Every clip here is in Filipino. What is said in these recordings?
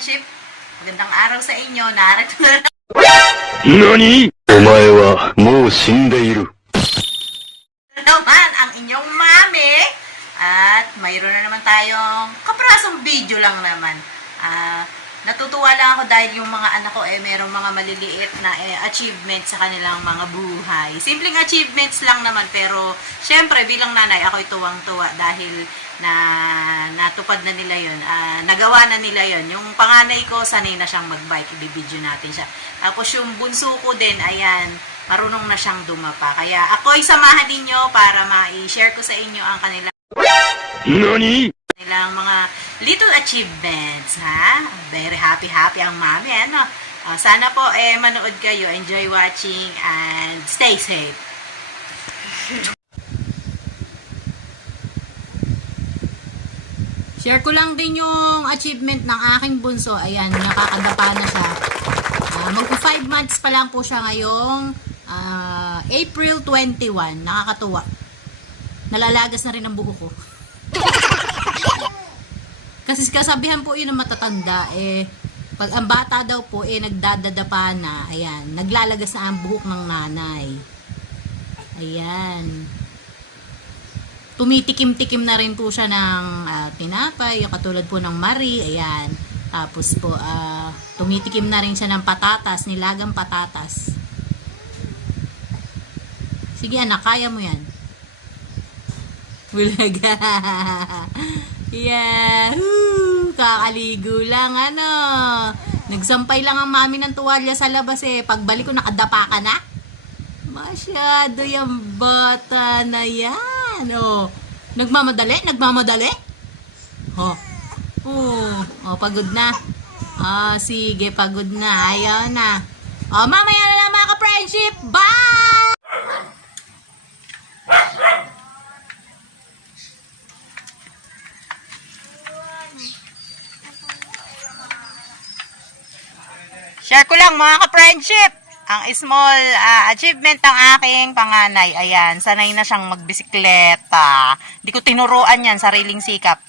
friendship. Magandang araw sa inyo. Narito na NANI?! お前はもう死んでいる。naman ang inyong mami. At mayroon na naman tayong kaprasong video lang naman. Natutuwa lang ako dahil yung mga anak ko merong mga maliliit na achievement sa kanilang mga buhay. Simpleng achievements lang naman, pero syempre bilang nanay ako'y tuwang-tuwa dahil natupad na nila yun. Nagawa na nila yun. Yung panganay ko, sanay na siyang mag-bike. I-video natin siya. Tapos yung bunso ko din, ayan, marunong na siyang dumapa. Kaya ako'y samahan ninyo para ma-share ko sa inyo ang kanilang NANI?! nilang mga little achievements, ha? Very happy ang mami, ano? Sana po, manood kayo, enjoy watching, and stay safe. Share ko lang din yung achievement ng aking bunso. Ayan, nakakadapa na siya. Magpo 5 months pa lang po siya ngayong April 21. Nakakatuwa. Nalalagas na rin ang buho ko. Kasi kasabihan po yun ng matatanda, pag ang bata daw po, nagdadadapa na, ayan, naglalagas na ang buhok ng nanay. Ayan. Tumitikim-tikim na rin po siya ng tinapay, katulad po ng Marie, ayan. Tapos po, tumitikim na rin siya ng patatas, nilagang patatas. Sige anak, kaya mo yan. Bulaga. Yahoo! Kakaligo lang, ano. Nagsampay lang ang mami ng tuwalya sa labas Pagbalik ko, nakadapa ka na. Masyado yung bata na yan. Nagmamadali? Pagod na. Sige, pagod na. Ayaw na. Mamaya na lang mga ka-friendship. Bye! Share ko lang mga ka-friendship, ang small achievement ng aking panganay. Ayan, sanay na siyang magbisikleta. Hindi ko tinuruan yan, sariling sikap.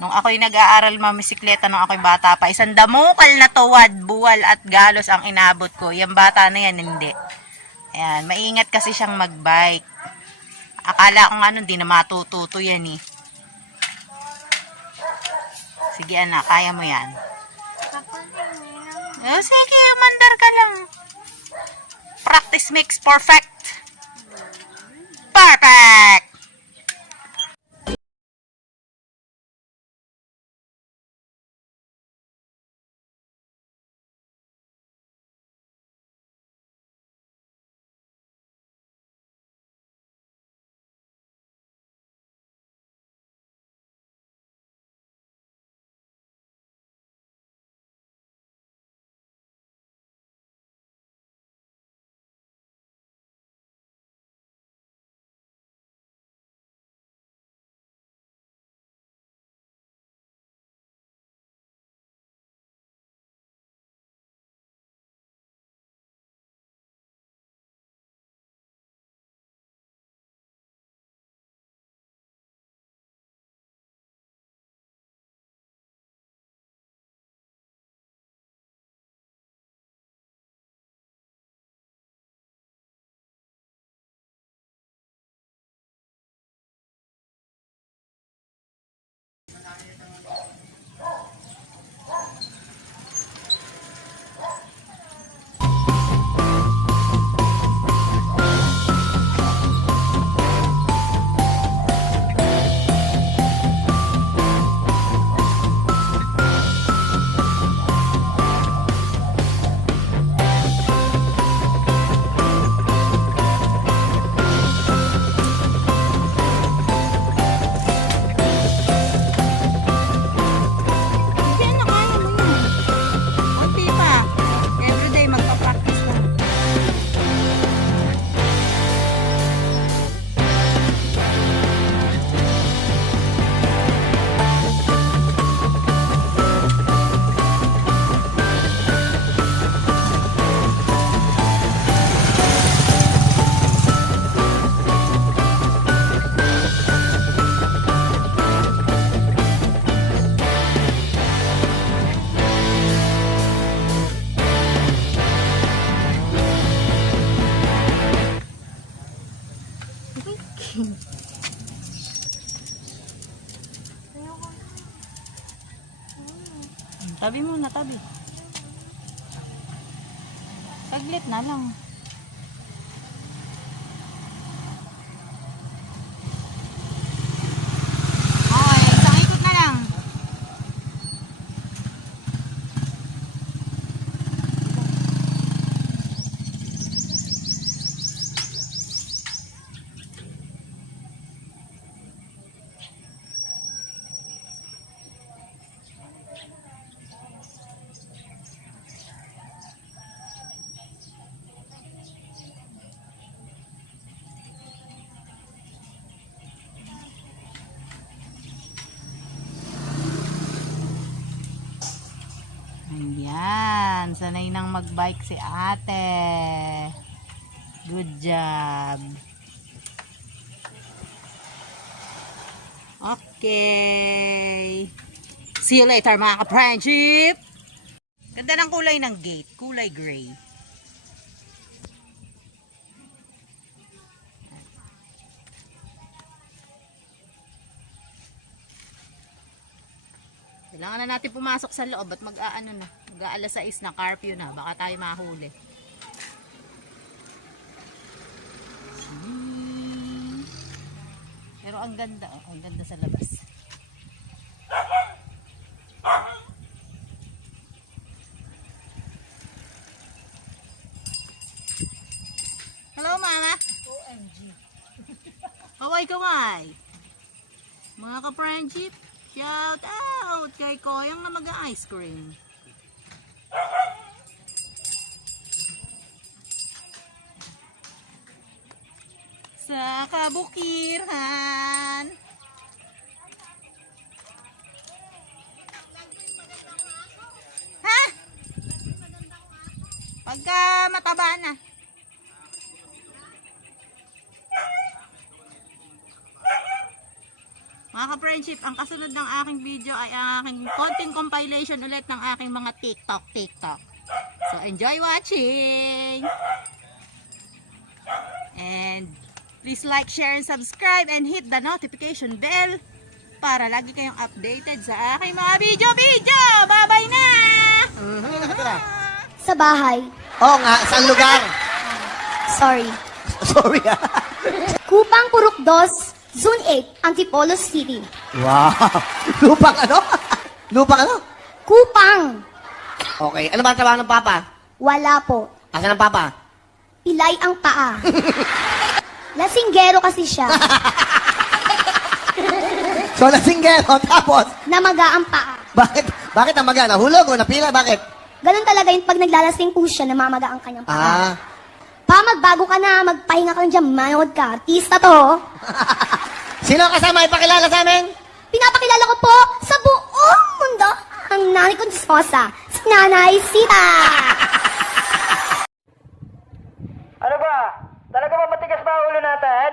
Nung ako'y nag-aaral mamisikleta nung ako'y bata pa, isang damukal na tuwad, buwal at galos ang inabot ko. Yung bata na yan, hindi. Ayan, maingat kasi siyang magbike. Akala ko nga nun, di na matututo yan Sige anak, kaya mo yan. Sige, umandar ka lang. Practice makes perfect. Perfect! Tabi muna, tabi. Saglit na lang. Okay, isang ikot na lang. Ayan, sanay nang magbike si ate. Good job. Okay. See you later mga ka-friendship. Ganda ng kulay ng gate, kulay gray. Kailangan na natin pumasok sa loob at mag-aano na, mag-aalas 6 na, curfew na, baka tayo mahuli. Pero ang ganda, oh, ang ganda sa labas. Hello mama. OMG. Kaway. Mga ka-friendship. Shout out kay Koyang na mag-ice cream. Sa kabukirhan. Ha? Pagka mataba na. Mga ka-friendship, ang kasunod ng aking video ay ang aking content compilation ulit ng aking mga TikTok. So, enjoy watching! And, please like, share, and subscribe, and hit the notification bell para lagi kayong updated sa aking mga video! Bye-bye na! Sa bahay. Oo nga, saan lugar? Sorry. Sorry ah. Kupang Purok 2, Zone 8, Antipolo City. Wow. Lupang ano? Lupang ano? Kupang. Okay, ano ba ang trabaho ng papa? Wala po. Asan ang papa? Pilay ang paa. Lasinggero kasi siya. So, nasinggero, tapos, Namaga ang paa. bakit namaga? Nahulog o napila? Bakit? Ganun talaga yun pag naglalasing po siya, namamaga ang kanyang paa. Ah, Pa, magbago ka na, magpahinga ka lang dyan, manood ka. Artista to. sino ang kasama ipakilala sa amin? Pinapakilala ko po sa buong mundo ang nanay kong disposa, si Nanay Sita. Ano ba? Talaga ba matigas ba ang ulo natin?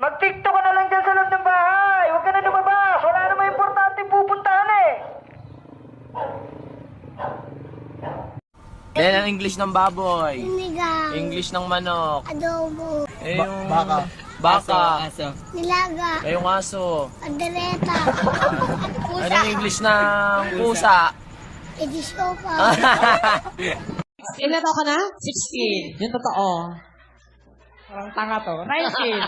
Mag-tiktok ka na lang dyan sa loob ng bahay. Huwag ka na lumabas. Wala namang importante pupuntahan eh. Yan ang English ng baboy. Nilaga, English ng manok. adobo, Eh yung Baka. baka. nilaga, Eh yung aso. adereta, Ano yung English ng pusa? edisopa. Ilan taon ka na? 16. Yung totoo. Parang tanga to. 19.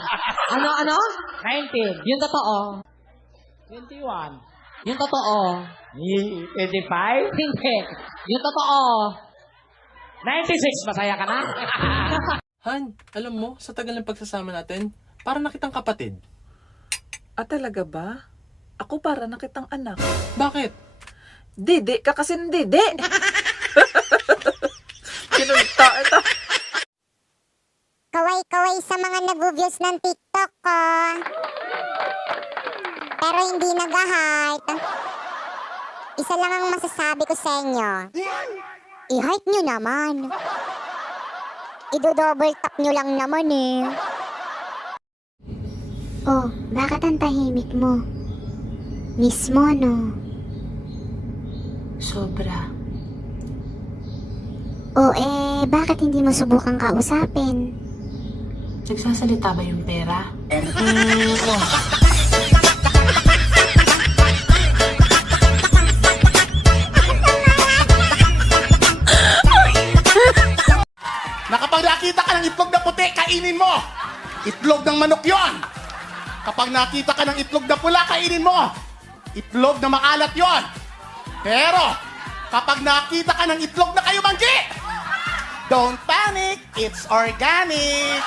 Ano? 19. Yung totoo. 21. Yung totoo. 25? Hindi. Yung totoo. 96. Masaya ka na? Han, alam mo, sa tagal ng pagsasama natin, para nakitang kapatid. Ah, talaga ba? Ako para nakitang anak. Bakit? Dede ka kasi ng dede. Kinulta ito. Kaway-kaway sa mga nag-views ng TikTok ko. Pero hindi nag-heart. Isa lang ang masasabi ko sa inyo. I-heart nyo naman. Ido-double tap nyo lang naman eh. Oh, bakit ang tahimik mo? Miss mo, no? Sobra. O bakit hindi mo subukang kausapin? Nagsasalita ba yung pera? Kapag nakita ka ng itlog na puti, kainin mo. Itlog ng manok yon. Kapag nakita ka ng itlog na pula, kainin mo. Itlog na maalat yon. Pero, kapag nakita ka ng itlog na kayumanggi, don't panic, it's organic.